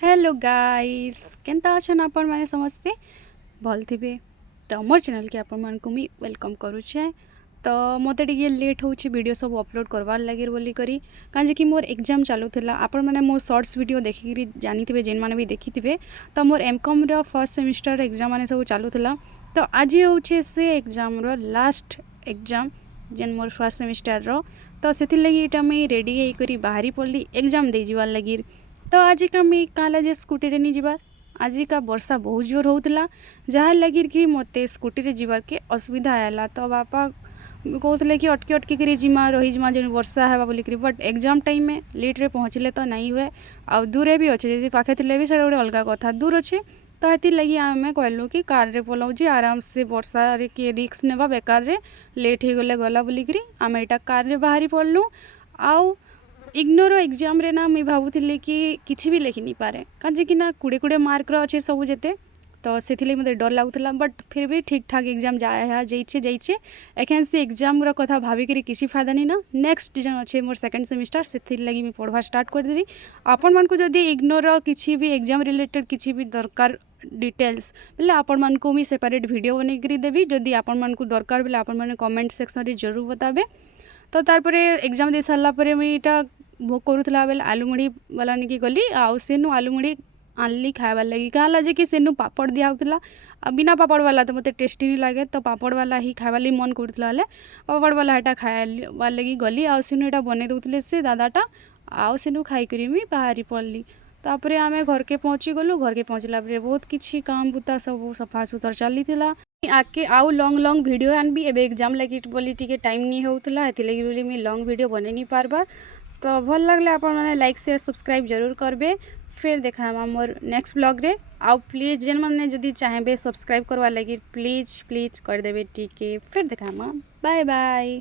Hello guys केनता अछन आपण माने समस्ते भल थिबे। तो मोर चैनल के आपण मान को मी वेलकम करूछे। तो मते टिके लेट होछि वीडियो सब अपलोड करवार लागि बोली करी काजे कि मोर एग्जाम चालू थिला। आपण माने मो शॉर्ट्स वीडियो देखि जानी थिबे, जेन माने भी देखि थिबे। तो मोर MCom row first semester exam माने सब चालू थिला। तो आज होछि से एग्जाम रो लास्ट एग्जाम जेन मोर फर्स्ट सेमेस्टर रो। तो सेति लागि एटा मैं रेडी हे करी बाहरी पड़ली एग्जाम दे जीवार लागि। तो आज का मैं कहला जे स्कूटी रे नहीं जीवार। आज का वर्षा बहुत जोर होता जहाँ लगी कि मते स्कूटी रे जीवार के असुविधा आला। तो बापा कहते कि अटकी अटकी कर जिमा रही जिमा जो वर्षा है बोलिक, बट एग्जाम टाइम में लेट रे पहुँचले तो नहीं हुए। आ दूरे भी अच्छे, जी पाखे थे भी गोटे अलग कथा दूर अच्छे। तो ये लगी आम कहलु कि कार रे पलाऊँ आराम से वर्षा रे किए रिक्स नेबा बेकार रे लेट हो गले गला बोलिक आम यहाँ कार रे बाहरी पड़लु। आउ इग्नोर एग्जाम रे ना मैं भावुली कि किसी भी लिखि नहीं पारे कहीं कि ना कुड़े कुड़े मार्क अच्छे सब जेते। तो से मत डर लगुला, बट फिर भी ठीक ठाक एग्जाम जाइए एखें से एग्जाम कथा भाविक किसी फायदा नहीं ना। नेक्स्ट जन अच्छे मोर सेकंड सेमिस्टर से लगी मैं पढ़वा स्टार्ट करदेवी। आपण मानक जदि इग्नोर किसी भी एग्जाम रिलेटेड किसी भी दरकार डिटेल्स बोले आपण मानक मुझे सेपरेट वीडियो बन देवी। जदि आपण मानक दरकार बोले आपण मैंने कमेंट सेक्शन रे जरूर बताबे। तो तार एग्जाम दे सारा पर मुझे यहाँ भोग करूला बेले आलू मुढ़ी वाला निकी गली आउ सेनु आलू मुढ़ी आनली खाइबार लगी। कहला जे कि सेनु पापड़ दिया होता बिना पापड़ वाला तो मते टेस्टी नहीं लगे। तो पापड़ वाला ही खाइबार लगी मन करूला पापड़ वाला यहाँ खाइबार लगी गली आउ सेनु यहाँ बन दौले से दादाटा आउ सेनु खाई मुझे बाहरी पड़ली। तापर आम घर के पहुँची गलु। घर के पहुँचला बहुत किसी काम बुता सब सफा सुतर चली आके आउ लॉन्ग लॉन्ग वीडियो आनबी। एबे एग्जाम लगी बोली टिके टाइम नहीं होता है बोली मैं लॉन्ग वीडियो बने नहीं पारबार। तो भल लगले आप लाइक शेयर सब्सक्राइब जरूर करबे। फिर देखा मोर नेक्स्ट ब्लॉग रे। आउ प्लीज जेन मैंने जदि चाहेबे सब्सक्राइब करवा लगी प्लीज प्लीज करदेवे टिके। फिर देखा बाय बाय।